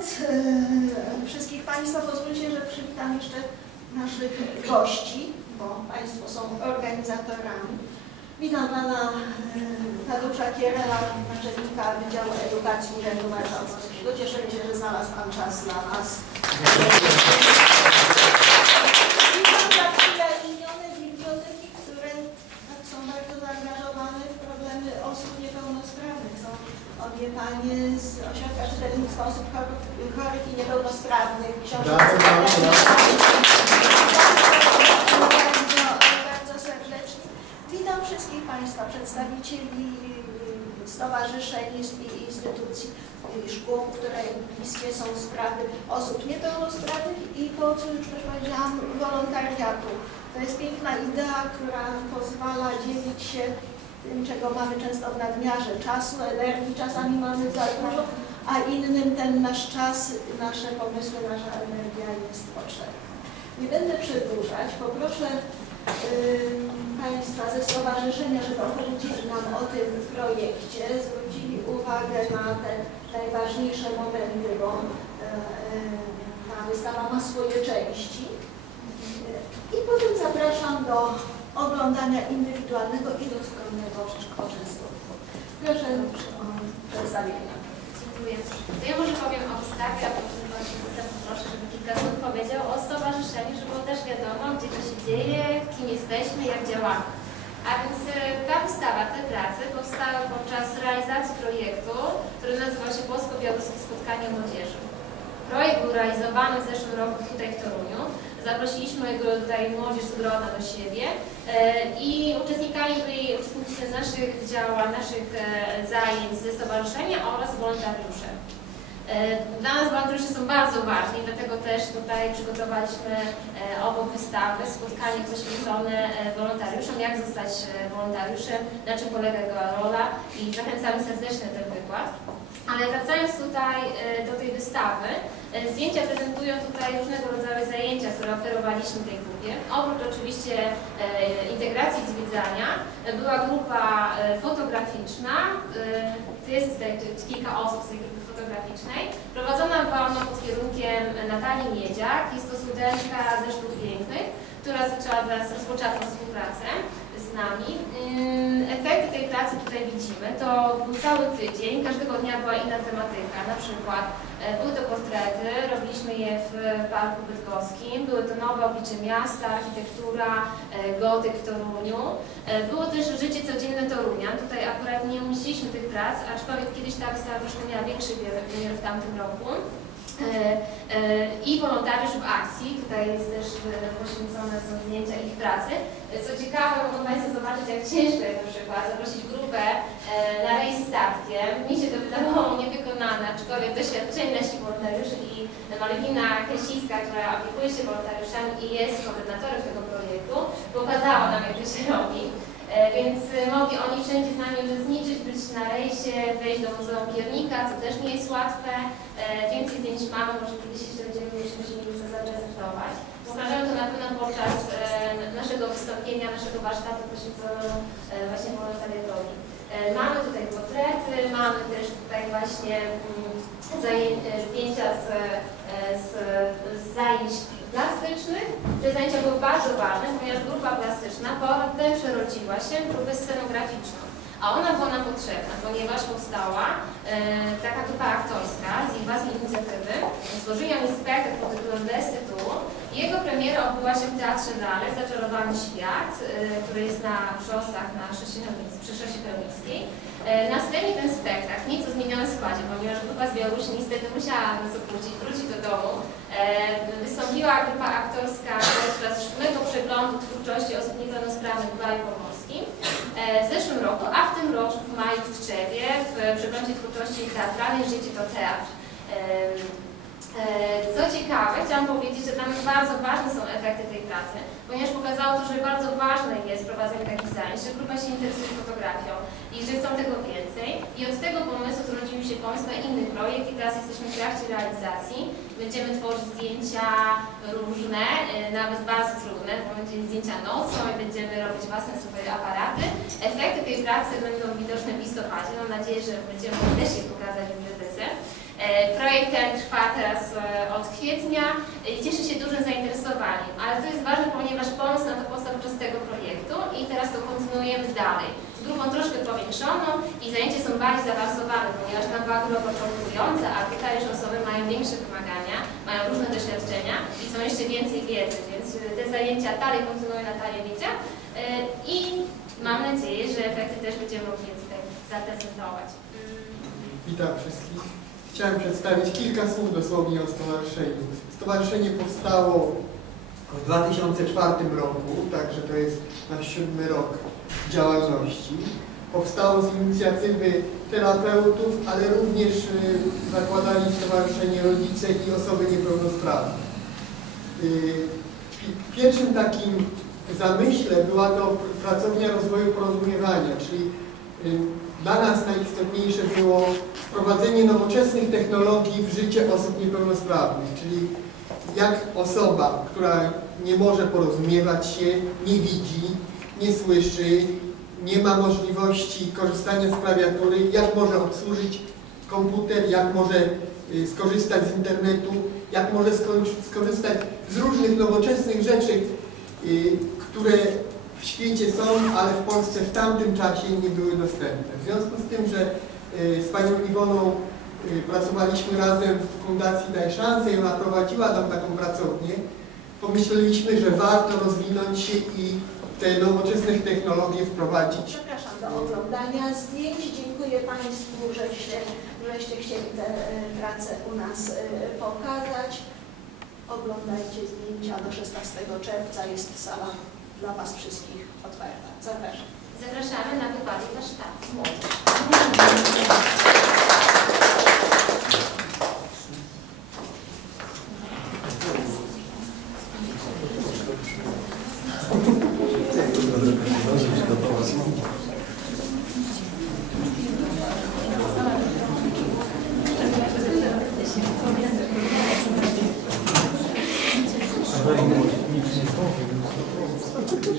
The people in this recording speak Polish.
Witając e, wszystkich Państwa, pozwólcie, że przywitam jeszcze naszych gości, bo Państwo są organizatorami. Witam Pana e, Tadeusza Kierela, naczelnika Wydziału Edukacji Urzędu Marszałkowskiego. Cieszę się, że znalazł Pan czas dla nas. Witam za chwilę imione z biblioteki, które tak są bardzo zaangażowane w problemy osób niepełnosprawnych. Są obie Panie z Ośrodka Czytelnictwa Osób Chorych, i Niepełnosprawnych. Książek Brawo, brawo, bardzo, bardzo serdecznie. Witam wszystkich Państwa, przedstawicieli y, stowarzyszeń i instytucji szkół, które bliskie są sprawy osób niepełnosprawnych i po co już też powiedziałam, wolontariatu. To jest piękna idea, która pozwala dzielić się tym, czego mamy często w nadmiarze czasu, energii, czasami mamy za dużo, a innym ten nasz czas, nasze pomysły, nasza energia jest potrzebna. Nie będę przedłużać, poproszę Ym, Państwa ze stowarzyszenia, żeby opowiedzieli nam o tym projekcie, zwrócili uwagę na te najważniejsze momenty, bo e, ta wystawa ma swoje części. I potem zapraszam do oglądania indywidualnego i doskonałego poczęstunku. Proszę o przedstawienie. Dziękuję. To ja może powiem o wystawie, a potem właśnie Józef proszę, żeby kilka słów powiedział o stowarzyszeniu, żeby było też wiadomo, gdzie to się dzieje, kim jesteśmy, jak działamy. A więc e, ta wystawa, te prace powstały podczas realizacji projektu, który nazywa się Polsko-Białoruskie Spotkanie Młodzieży. Projekt był realizowany w zeszłym roku tutaj w Toruniu. Zaprosiliśmy tutaj młodzież z grona do siebie e, i uczestnikami byli uczestnicy naszych działań, naszych e, zajęć ze stowarzyszenia oraz wolontariusze. E, Dla nas wolontariusze są bardzo ważni, dlatego też tutaj przygotowaliśmy obok wystawy spotkanie poświęcone wolontariuszom, jak zostać wolontariuszem, na czym polega jego rola i zachęcamy serdecznie ten wykład. Ale wracając tutaj do tej wystawy, zdjęcia prezentują tutaj różnego rodzaju zajęcia, które oferowaliśmy tej grupie. Oprócz oczywiście e, integracji zwiedzania, e, była grupa e, fotograficzna, e, to jest tutaj kilka osób z tej grupy fotograficznej. Prowadzona była ona pod kierunkiem Natalii Miedziak, jest to studentka ze szkół pięknych, która zaczęła wraz, rozpoczęła współpracę z nami. Ym, Efekty tej pracy tutaj widzimy. To był cały tydzień, każdego dnia była inna tematyka. Na przykład e, były to portrety, robiliśmy je w Parku Bydgoskim. Były to nowe oblicze miasta, architektura, e, gotyk w Toruniu. E, Było też życie codzienne Torunian. Tutaj akurat nie umieściliśmy tych prac, aczkolwiek kiedyś ta wystawa troszkę miała większy wymiar w tamtym roku. E, e, I wolontariusz w akcji, jest też e, poświęcone są zdjęcia ich pracy. E, Co ciekawe, mogą Państwo zobaczyć, jak ciężko jest na przykład zaprosić grupę e, na rejs statkiem. Mi się to wydawało niewykonane, aczkolwiek doświadczeni nasi wolontariusze i Malwina Kesińska, która opiekuje się wolontariuszami i jest koordynatorem tego projektu, pokazała nam, jak to się robi. Więc mogli oni wszędzie z nami uczestniczyć, być na rejsie, wejść do Muzeum Piernika, co też nie jest łatwe. Więcej zdjęć mamy, może kiedyś jeszcze będziemy mieć możliwość zaprezentować. Pokażemy to na pewno podczas e, naszego wystąpienia, naszego warsztatu poświęconego właśnie wolontariatowi. E, Mamy tutaj portrety, mamy też tutaj właśnie mm, e, zdjęcia z, z, z zajęć plastycznych. Te zajęcia były bardzo ważne, ponieważ grupa plastyczna potem przerodziła się w grupę scenograficzną. A ona była nam potrzebna, ponieważ powstała e, taka grupa aktorska z ich własnej inicjatywy. Stworzyli oni spektakl pod tytułem tytułu. Jego premiera odbyła się w Teatrze Lalek Zaczarowany Świat, e, który jest na Wrzosach na przy Szosie Chełmickiej. E, Na scenie ten spektakl, nieco zmieniony składzie, ponieważ grupa z Białorusi niestety musiała nas opuścić, wrócić do domu. E, Wystąpiła grupa aktorska podczas szkolnego przeglądu twórczości osób niepełnosprawnych w Baju Pomorskim w zeszłym roku, a w tym roku w maju w Tczewie w przeglądzie twórczości teatralnej Życie to teatr. E, Co ciekawe, chciałam powiedzieć, że dla nas bardzo ważne są efekty tej pracy, ponieważ pokazało to, że bardzo ważne jest prowadzenie takich zajęć, że grupa się interesuje fotografią i że chcą tego więcej. I od tego pomysłu zrodził się pomysł na inny projekt i teraz jesteśmy w trakcie realizacji. Będziemy tworzyć zdjęcia różne, e, nawet bardzo trudne, bo będzie zdjęcia nocą i będziemy robić własne sobie aparaty. Efekty tej pracy będą widoczne w listopadzie. Mam nadzieję, że będziemy też je pokazać w bibliotece. E, Projekt ten trwa teraz e, od kwietnia i cieszy się dużym zainteresowaniem, ale to jest ważne, ponieważ pomysł na to powstał podczas tego projektu i teraz to kontynuujemy dalej. Z grupą troszkę powiększoną i zajęcia są bardziej zaawansowane, ponieważ tam była grupa początkująca, a tutaj już osoby mają większe wymagania, mają różne doświadczenia i są jeszcze więcej wiedzy, więc e, te zajęcia dalej kontynuują Natalia Widzia i mam nadzieję, że efekty też będziemy mogli tutaj zaprezentować. Witam wszystkich. Chciałem przedstawić kilka słów dosłownie o stowarzyszeniu. Stowarzyszenie powstało w 2004 roku, także to jest nasz siódmy rok działalności. Powstało z inicjatywy terapeutów, ale również y, zakładali stowarzyszenie rodzice i osoby niepełnosprawne. Y, pi- Pierwszym takim zamyśle była to pracownia rozwoju porozumiewania, czyli dla nas najistotniejsze było wprowadzenie nowoczesnych technologii w życie osób niepełnosprawnych, czyli jak osoba, która nie może porozumiewać się, nie widzi, nie słyszy, nie ma możliwości korzystania z klawiatury, jak może obsłużyć komputer, jak może y, skorzystać z internetu, jak może sko- skorzystać z różnych nowoczesnych rzeczy, y, które w świecie są, ale w Polsce w tamtym czasie nie były dostępne. W związku z tym, że y, z Panią Iwoną y, pracowaliśmy razem w Fundacji Daj Szansę i ona prowadziła tam taką pracownię, pomyśleliśmy, że warto rozwinąć się i te nowoczesne technologie wprowadzić. Zapraszam do oglądania zdjęć. Dziękuję Państwu, żeście, żeście chcieli te e, prace u nas e, pokazać. Oglądajcie zdjęcia do 16 czerwca. Jest sala dla Was wszystkich otwarta. Zapraszam. Zapraszamy na wykłady warsztaty młodych. Jeżeli Thank you.